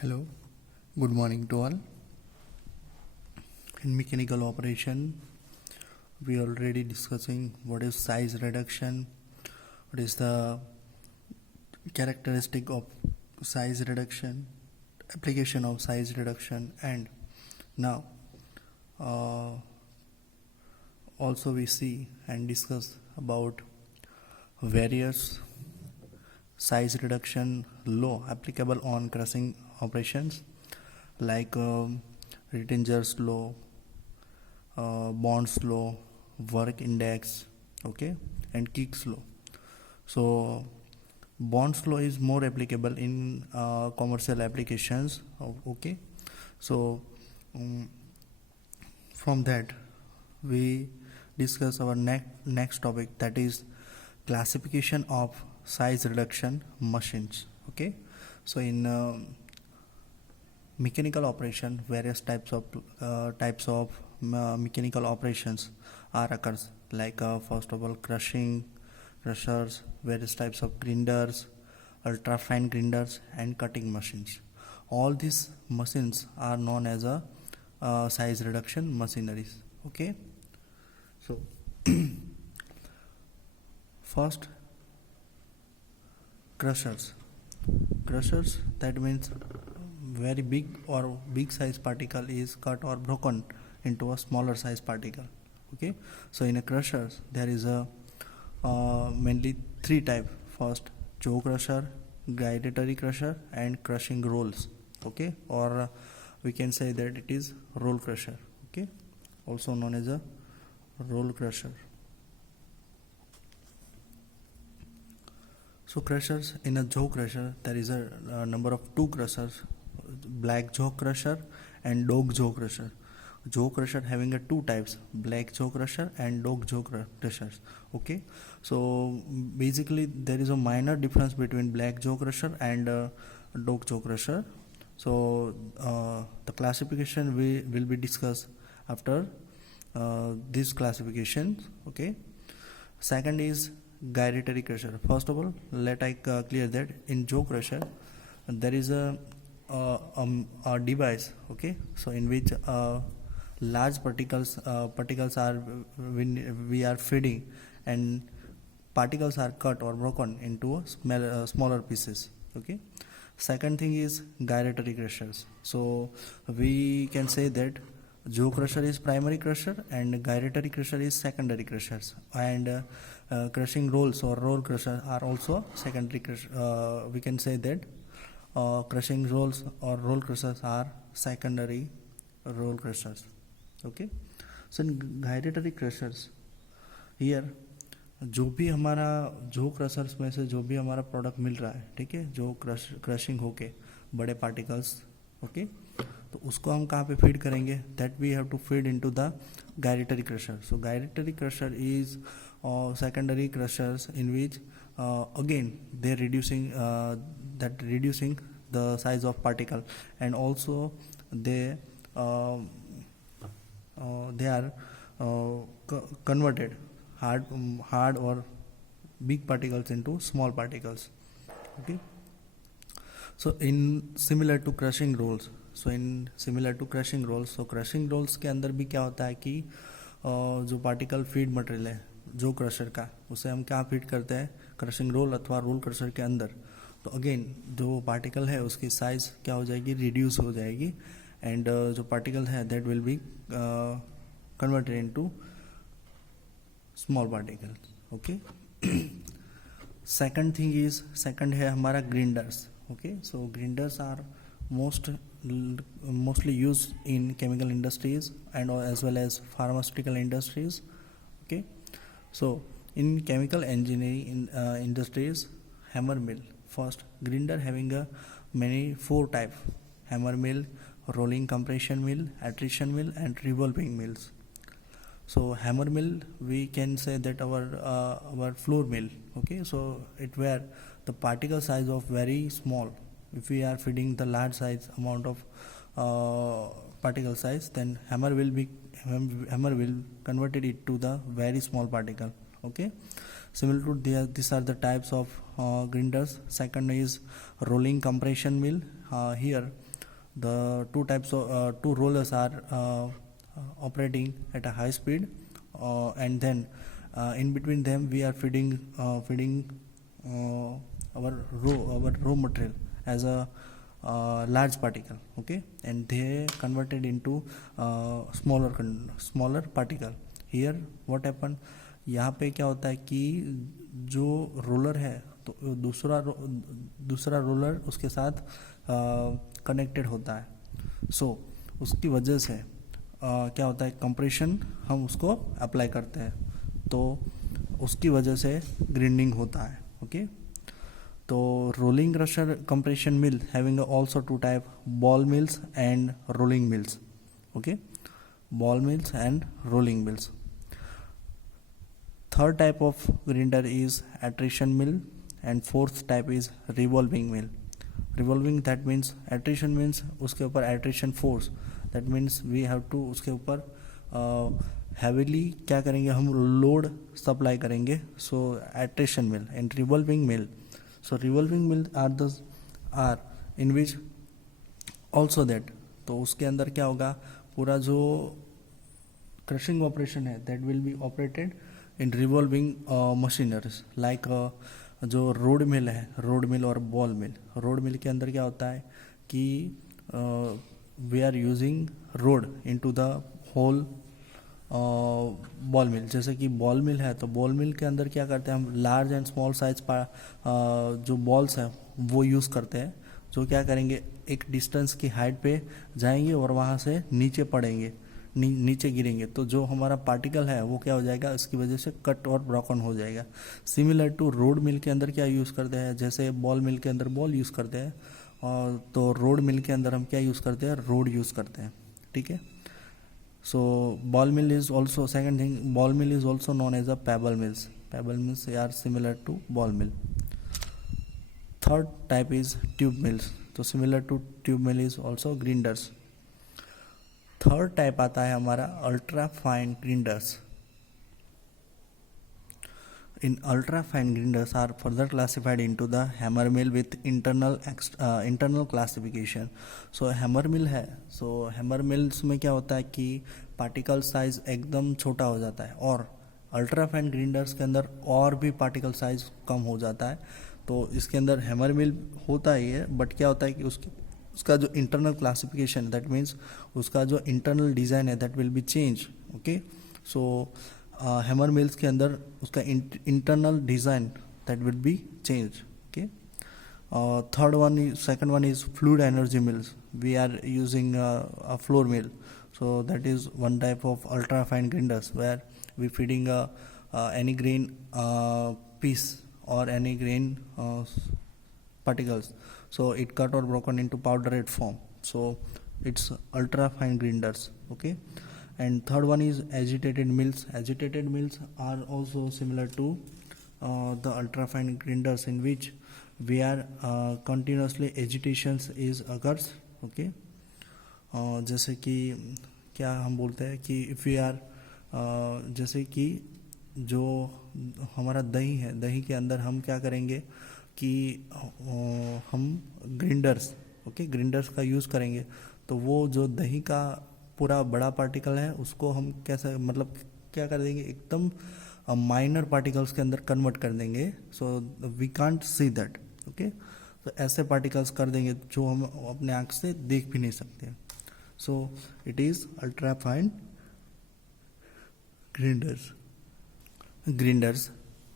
Hello, good morning to all. In mechanical operation, we already discussing what is size reduction, what is the characteristic of size reduction, application of size reduction, and now uh, also we see and discuss about various size reduction law applicable on crushing operations like Rittinger's law, Bond's law, work index, okay, and Kick's law. So Bond's law is more applicable in commercial applications, okay. So from that we discuss our next topic, that is classification of size reduction machines, okay. So in mechanical operation, various types of mechanical operations are occurs, like first of all crushers, various types of grinders, ultra fine grinders, and cutting machines. All these machines are known as a size reduction machineries, okay. So first, crushers, that means very big or big size particle is cut or broken into a smaller size particle, okay. So in a crushers there is a mainly three type. First, jaw crusher, gyratory crusher, and crushing rolls, okay, or we can say that it is roll crusher, okay, also known as a roll crusher. So crushers, in a jaw crusher there is a number of two crushers, black jaw crusher and dog jaw crusher. Jaw crusher having a two types, black jaw crusher and dog jaw crushers, okay. So basically there is a minor difference between black jaw crusher and dog jaw crusher. So the classification we will be discussed after these classifications, okay. Second is gyratory crusher. First of all, let I clear that in jaw crusher there is a device, okay, so in which large particles are when we are feeding, and particles are cut or broken into smaller pieces, okay. Second thing is gyratory crushers. So we can say that jaw crusher is primary crusher and gyratory crusher is secondary crushers, and crushing rolls or roll crusher are also secondary crusher. We can say that crushing rolls or roll crushers are secondary roll crushers, okay. So in gyratory crushers, here जो भी हमारा जो crushers में से जो भी हमारा product मिल रहा है, ठीक है, जो क्रशिंग होके बड़े पार्टिकल्स, ओके, तो उसको हम कहाँ पे फीड करेंगे, that we have to feed into the gyratory crusher. So gyratory crusher is secondary crushers in which again they reducing the size of particle, and also they are converted hard or big particles into small particles, okay. So in similar to crushing rolls, so crushing rolls के अंदर भी क्या होता है कि जो particle feed material है जो क्रशर का, उसे हम क्या फीड करते हैं क्रशिंग रोल अथवा रोल क्रशर के अंदर. तो अगेन जो पार्टिकल है उसकी साइज क्या हो जाएगी, रिड्यूस हो जाएगी, एंड जो पार्टिकल है that will be converted into small particle, okay. Second है हमारा grinders, okay. So grinders are mostly used in chemical industries and as well as pharmaceutical industries, okay. So in chemical engineering industries, hammer mill, first grinder having a four type: hammer mill, rolling compression mill, attrition mill, and revolving mills. So hammer mill, we can say that our floor mill, okay. So it where the particle size of very small. If we are feeding the large size amount of particle size, then hammer will converted it to the very small particle, okay. Similar to these are the types of grinders. Second is rolling compression mill. Here the two rollers are operating at a high speed, and then in between them we are feeding our raw material as a large particle, okay, and they converted into smaller particle. Here what happen, यहाँ पे क्या होता है कि जो roller है तो दूसरा रोलर उसके साथ कनेक्टेड होता है. सो उसकी वजह से क्या होता है, कंप्रेशन हम उसको अप्लाई करते हैं, तो उसकी वजह से ग्राइंडिंग होता है, ओके. तो rolling crusher compression mill having also two type, ball mills and rolling mills, okay, ball mills and rolling mills. Third type of grinder is attrition mill, and fourth type is revolving mill. Revolving, that means attrition means उसके ऊपर attrition force, that means we have to उसके ऊपर heavily क्या करेंगे, हम load supply करेंगे. सो attrition mill and revolving mill. So revolving mill are in which also that, तो उसके अंदर क्या होगा, पूरा जो क्रशिंग ऑपरेशन है that will be operated in revolving machineries like जो रोड मिल है, रोड मिल और बॉल मिल. रोड मिल के अंदर क्या होता है कि we are using rod into the whole ball mill. जैसे कि बॉल मिल है तो बॉल मिल के अंदर क्या करते हैं, हम लार्ज एंड स्मॉल साइज जो बॉल्स हैं वो यूज़ करते हैं, जो क्या करेंगे, एक डिस्टेंस की हाइट पे जाएंगे और वहाँ से नीचे पड़ेंगे, नीचे गिरेंगे, तो जो हमारा पार्टिकल है वो क्या हो जाएगा, इसकी वजह से कट और ब्रोकन हो जाएगा. सिमिलर टू रोड मिल के अंदर क्या यूज़ करते हैं, जैसे बॉल मिल के अंदर बॉल यूज़ करते हैं, और तो रोड मिल के अंदर हम क्या यूज़ करते हैं, रोड यूज़ करते हैं, ठीक है. So ball mill is also, second thing, ball mill is also known as a pebble mills. Pebble mills are similar to ball mill. Third type is tube mills. So similar to tube mill is also grinders. Third type आता है हमारा ultra fine grinders. In ultra fine grinders are further classified into the hammer mill with internal classification. So hammer mill है, so hammer mills में क्या होता है कि particle size एकदम छोटा हो जाता है, और अल्ट्रा फाइन ग्राइंडर्स के अंदर और भी पार्टिकल साइज कम हो जाता है. तो इसके अंदर हैमर मिल होता ही है, बट क्या होता है कि उसका जो इंटरनल क्लासिफिकेशन, दैट मीन्स उसका जो इंटरनल डिज़ाइन है that will B change, okay. So hammer mills के अंदर उसका internal design that will B change, okay. Second one is fluid energy mills. We are using a floor mill, so that is one type of ultra fine grinders where we feeding any grain piece or any grain particles, so it cut or broken into powdered form, so it's ultra fine grinders, okay. And third one is agitated mills. Agitated mills are also similar to the ultra fine grinders, in which we are continuously agitations is occurs, okay. जैसे कि क्या हम बोलते हैं कि if we are जैसे कि जो हमारा दही है, दही के अंदर हम क्या करेंगे कि हम ग्राइंडर्स, ओके, ग्राइंडर्स का यूज़ करेंगे, तो वो जो दही का पूरा बड़ा पार्टिकल है उसको हम कैसे, मतलब क्या कर देंगे, एकदम माइनर पार्टिकल्स के अंदर कन्वर्ट कर देंगे. So we can't see that, okay. तो ऐसे पार्टिकल्स कर देंगे जो हम अपने आँख से देख भी नहीं सकते. So it is ultra fine grinders,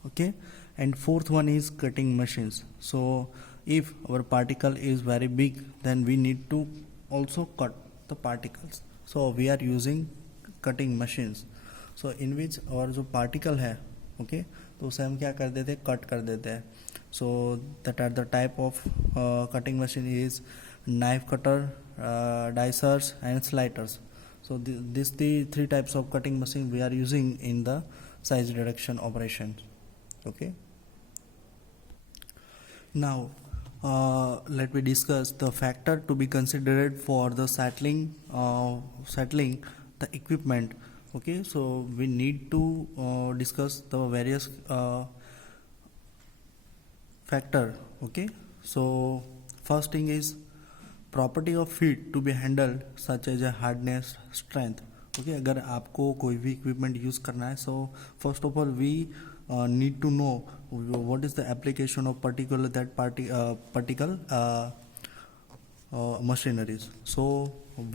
okay. And fourth one is cutting machines. So if our particle is very big, then we need to also cut the particles, so we are using cutting machines. So in which our जो particle है, okay, तो उसे हम क्या कर देते हैं, cut कर देते हैं. So that are the type of cutting machine is knife cutter, dicers and sliders. So these the three types of cutting machine we are using in the size reduction operation, okay. Now let me discuss the factor to be considered for the settling the equipment, okay. So we need to discuss the various factor, okay. So first thing is property of feed to be handled such as a hardness strength. Okay, अगर आपको कोई भी equipment use करना है, so first of all we need to know what is the application of particular that particular machineries. So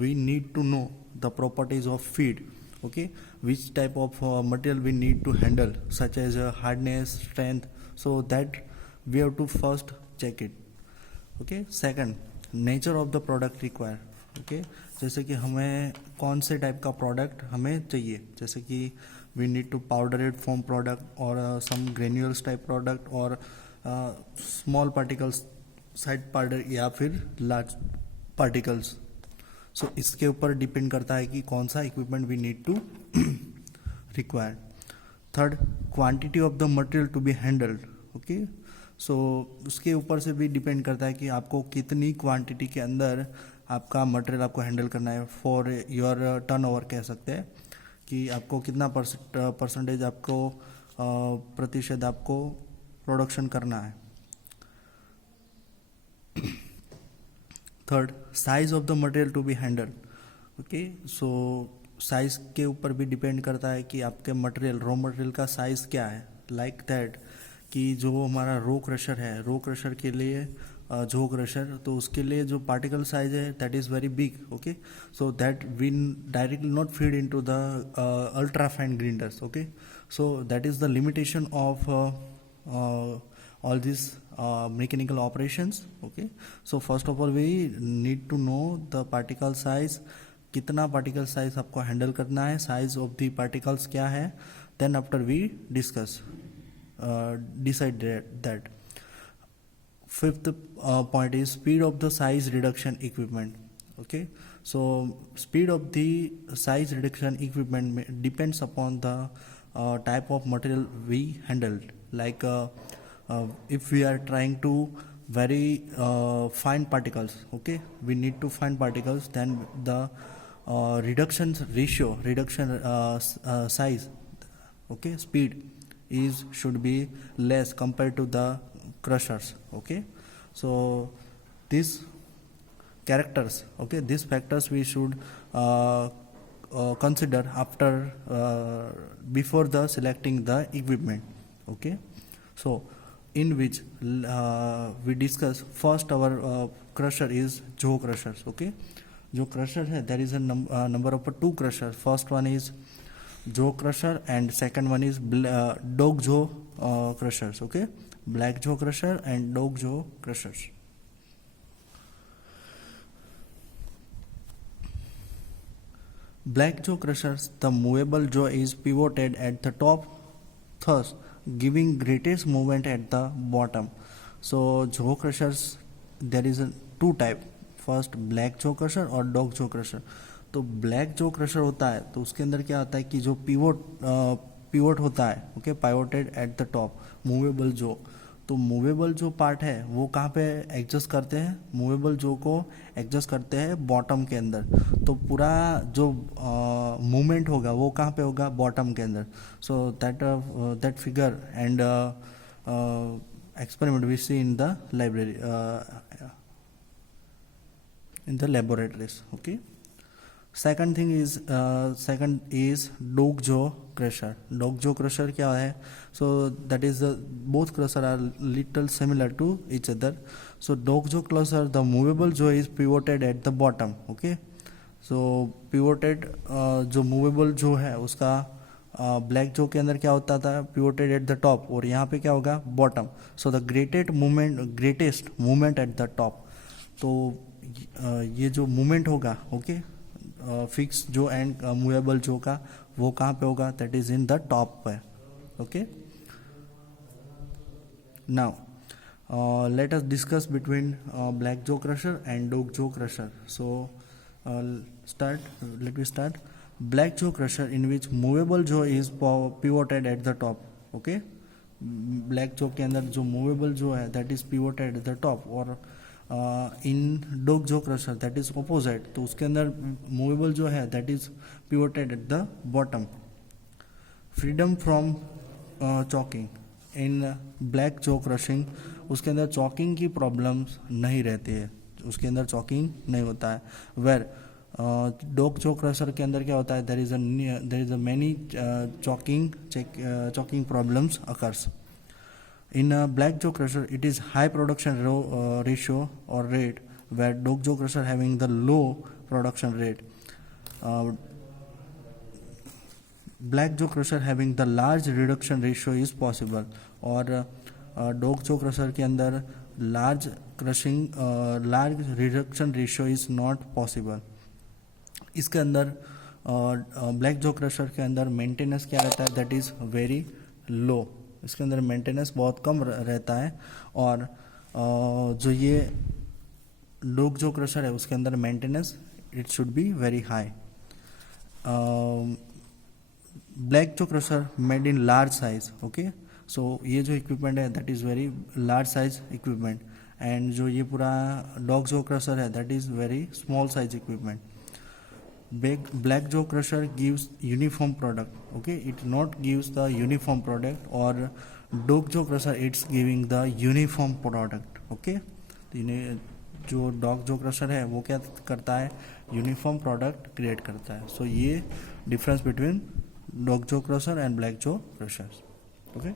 we need to know the properties of feed. Okay, which type of material we need to handle, such as hardness, strength, so that we have to first check it. Okay, second, nature of the product required. Okay, जैसे कि हमें कौन से type का product हमें चाहिए, जैसे कि we need to powdered foam product or some granules type product or small particles side particle या फिर लार्ज पार्टिकल्स. सो इसके ऊपर डिपेंड करता है कि कौन सा equipment we need to require. Third, quantity of the material to be handled. Okay, so उसके ऊपर से भी डिपेंड करता है कि आपको कितनी क्वांटिटी के अंदर आपका मटेरियल आपको हैंडल करना है. फॉर योर टर्नओवर कह सकते हैं कि आपको कितना परसेंटेज आपको प्रतिशत आपको प्रोडक्शन करना है. Third, size of the material to be handle. Okay, so size के ऊपर भी डिपेंड करता है कि आपके मटेरियल, रॉ मटेरियल का साइज क्या है. लाइक दैट कि जो हमारा रो क्रशर है, रो क्रशर के लिए जो क्रशर, तो उसके लिए जो पार्टिकल साइज है that is very big. Okay, so that we directly not feed into the ultra fine grinders. Okay, so that is the limitation of all these mechanical operations. Okay, so first of all we need to know the particle size, कितना particle size आपको handle करना है, size of the particles क्या है, then after we discuss decide that. Fifth point is speed of the size reduction equipment. Okay, so speed of the size reduction equipment depends upon the type of material we handled. Like if we are trying to very fine particles, okay, we need to find particles, then the reduction size, okay, speed should be less compared to the crushers. Okay, so these characters, okay, these factors we should consider after before the selecting the equipment. Okay, so in which we discuss first our crusher is jaw crushers. Okay, जो crusher है there is a number of two crushers. First one is jaw crusher and second one is dog jaw crushers. Okay, black jaw crusher and dog jaw crushers. Black jaw crushers, the movable jaw is pivoted at the top, thus giving greatest movement at the bottom. So jaw crushers there is a two type. First black jaw crusher और dog jaw crusher. तो black jaw crusher होता है तो उसके अंदर क्या होता है कि जो पिवोट होता है, okay, pivoted eight the top, movable जो, तो मूवेबल जो पार्ट है वो कहाँ पे एडजस्ट करते हैं, मूवेबल जो को एडजस्ट करते हैं बॉटम के अंदर. तो पूरा जो मूवमेंट होगा वो कहाँ पे होगा, बॉटम के अंदर. So that figure and experiment we see in the library, in the laboratories. Okay, second is dog jaw crusher. Dog jaw crusher क्या है, so that is both crusher are little similar to each other. So dog jaw crusher, the movable jaw is pivoted at the bottom. Okay, so pivoted जो movable jaw है उसका black jaw के अंदर क्या होता था, पिवोटेड एट द टॉप, और यहाँ पे क्या होगा, bottom. So the greatest movement at the top. तो ये जो मूवमेंट होगा, okay, fix jaw and movable jaw का, वो कहाँ पे होगा, that is in the top पे. Okay, now let us discuss between black jaw crusher and Dodge jaw crusher. So let we start. Black jaw crusher in which movable jaw is pivoted at the top. Okay, black jaw के अंदर जो movable जो है that is pivoted at the top, और in dog jaw crusher that is opposite, तो उसके अंदर movable जो है that is pivoted at the bottom. Freedom from choking in black जो क्रशिंग, उसके अंदर चॉकिंग की प्रॉब्लम्स नहीं रहती है. उसके अंदर चॉकिंग नहीं होता है. वेर डॉग जो क्रशर के अंदर क्या होता है, there is a many choking problems occurs. In a black jaw crusher, it is high production ratio or rate, where dog jaw crusher having the low production rate. Black jaw crusher having the large reduction ratio is possible. और dog jaw crusher के अंदर large reduction ratio is not possible. इसके अंदर black jaw crusher के अंदर maintenance क्या रहता है, दैट इज़ वेरी लो. इसके अंदर मेंटेनेंस बहुत कम रहता है. और जो ये डॉग जो क्रशर है उसके अंदर maintenance it should be very high. Black jaw crusher made in large size. Okay, so ये जो इक्विपमेंट है that is very large size equipment. And जो ये पूरा डॉग जो क्रशर है that is very small size equipment. Black jaw crusher gives uniform product. Okay, it not gives the uniform product. और dog jaw crusher it's giving the uniform product. Okay, जो dog jaw crusher है वो क्या करता है, uniform product create करता है. सो ये difference between dog jaw crusher and black jaw crushers. Okay.